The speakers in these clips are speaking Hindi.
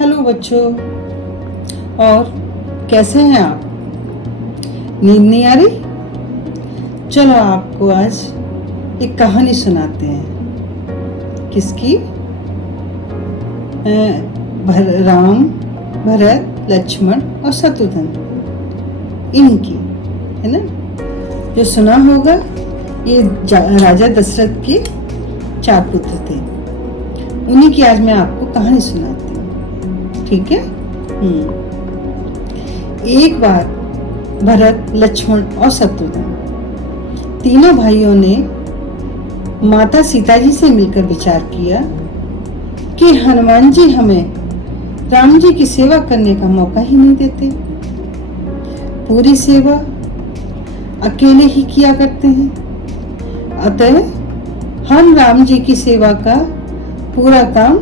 हेलो बच्चों, और कैसे हैं आप? नींद नहीं आ रही? चलो आपको आज एक कहानी सुनाते हैं। किसकी? राम, भरत, लक्ष्मण और शत्रुघ्न, इनकी है ना। जो सुना होगा, ये राजा दशरथ के 4 पुत्र थे। उन्हीं की आज मैं आपको कहानी सुनाती हूँ, ठीक है। एक बार भरत, लक्ष्मण और शत्रुघ्न तीनों भाइयों ने माता सीता जी से मिलकर विचार किया कि हनुमान जी हमें राम जी की सेवा करने का मौका ही नहीं देते। पूरी सेवा अकेले ही किया करते हैं, अतः हम राम जी की सेवा का पूरा काम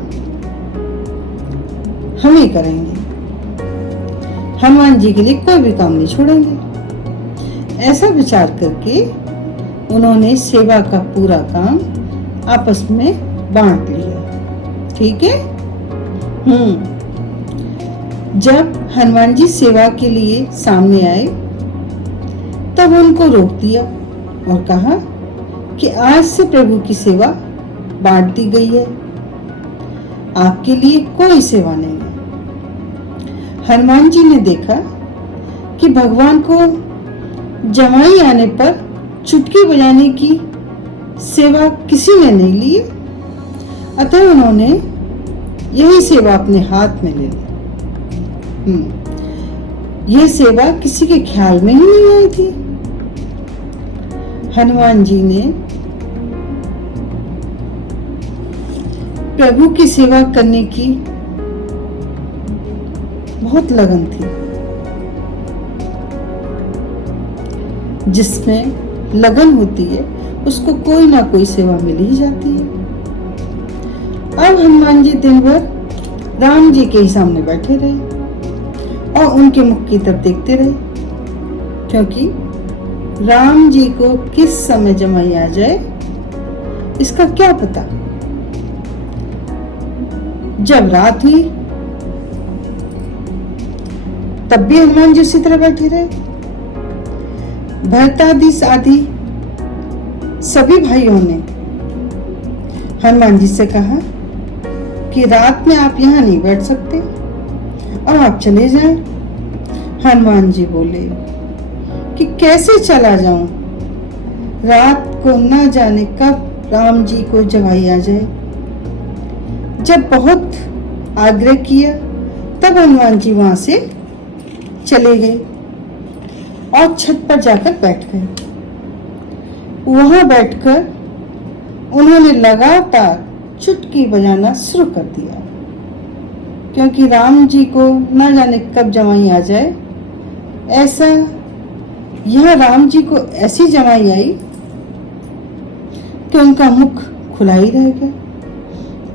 हम ही करेंगे। हनुमान जी के लिए कोई भी काम नहीं छोड़ेंगे। ऐसा विचार करके उन्होंने सेवा का पूरा काम आपस में बांट लिया, ठीक है। जब हनुमान जी सेवा के लिए सामने आए तब उनको रोक दिया और कहा कि आज से प्रभु की सेवा बांट दी गई है, आपके लिए कोई सेवा नहीं है। हनुमान जी ने देखा कि भगवान को जमाई आने पर चुटकी बजाने की सेवा किसी ने नहीं ली, अतः उन्होंने यही सेवा अपने हाथ में ले ली। यह सेवा किसी के ख्याल में ही नहीं आई थी। हनुमान जी ने प्रभु की सेवा करने की बहुत लगन थी। जिसमें लगन होती है उसको कोई ना कोई सेवा मिल ही जाती है। अब हनुमान जी दिन भर राम जी के ही सामने बैठे रहे और उनके मुख की तरफ देखते रहे, क्योंकि राम जी को किस समय जमाई आ जाए इसका क्या पता। जब रात हुई तब भी हनुमान जी उसी तरह बैठे रहे। भरतादि आदि सभी भाइयों ने हनुमान जी से कहा कि रात में आप यहाँ नहीं बैठ सकते और आप चले जाएं। हनुमान जी बोले कि कैसे चला जाऊं, रात को न जाने कब राम जी को जवाई आ जाए। जब बहुत आग्रह किया तब हनुमान जी वहां से चले गए और छत पर जाकर बैठ गए। वहां बैठकर उन्होंने लगातार चुटकी बजाना शुरू कर दिया, क्योंकि राम जी को न जाने कब जमाई आ जाए। ऐसा यह राम जी को ऐसी जमाई आई कि उनका मुख खुला ही रह गया,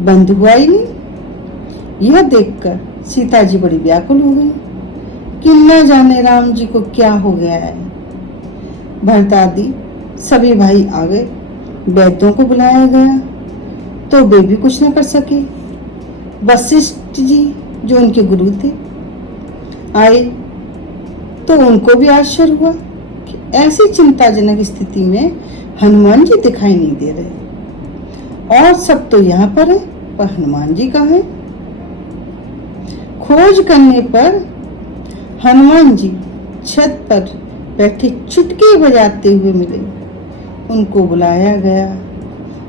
बंद हुआ ही नहीं। यह देखकर सीता जी बड़ी व्याकुल हो गई कि न जाने राम जी को क्या हो गया है। भरत आदि सभी भाई आ गए। वैद्यों को बुलाया गया तो वे भी कुछ न कर सके। वशिष्ठ जी जो उनके गुरु थे आए तो उनको भी आश्चर्य हुआ कि ऐसी चिंताजनक स्थिति में हनुमान जी दिखाई नहीं दे रहे और सब तो यहाँ पर है, पर हनुमान जी कहाँ है। खोज करने पर हनुमान जी छत पर बैठे चुटकी बजाते हुए मिले। उनको बुलाया गया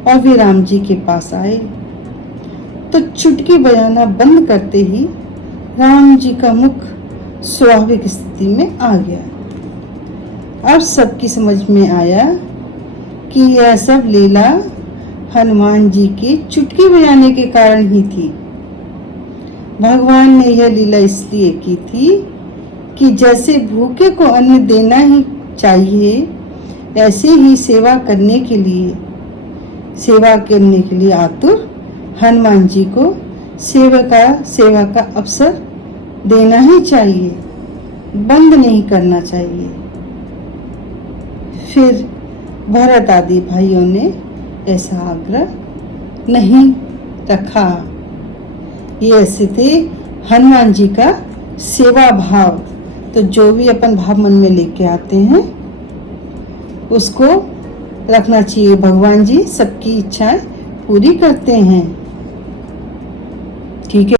और वे राम जी के पास आए तो चुटकी बजाना बंद करते ही राम जी का मुख स्वाभाविक स्थिति में आ गया। अब सबकी समझ में आया कि यह सब लीला हनुमान जी के चुटकी बजाने के कारण ही थी। भगवान ने यह लीला इसलिए की थी कि जैसे भूखे को अन्न देना ही चाहिए, ऐसे ही सेवा करने के लिए आतुर हनुमान जी को सेवा का अवसर देना ही चाहिए, बंद नहीं करना चाहिए। फिर भरत आदि भाइयों ने ऐसा आग्रह नहीं रखा। ये ऐसे थे हनुमान जी का सेवा भाव। तो जो भी अपन भाव मन में लेके आते हैं उसको रखना चाहिए। भगवान जी सबकी इच्छाएं पूरी करते हैं। ठीक है।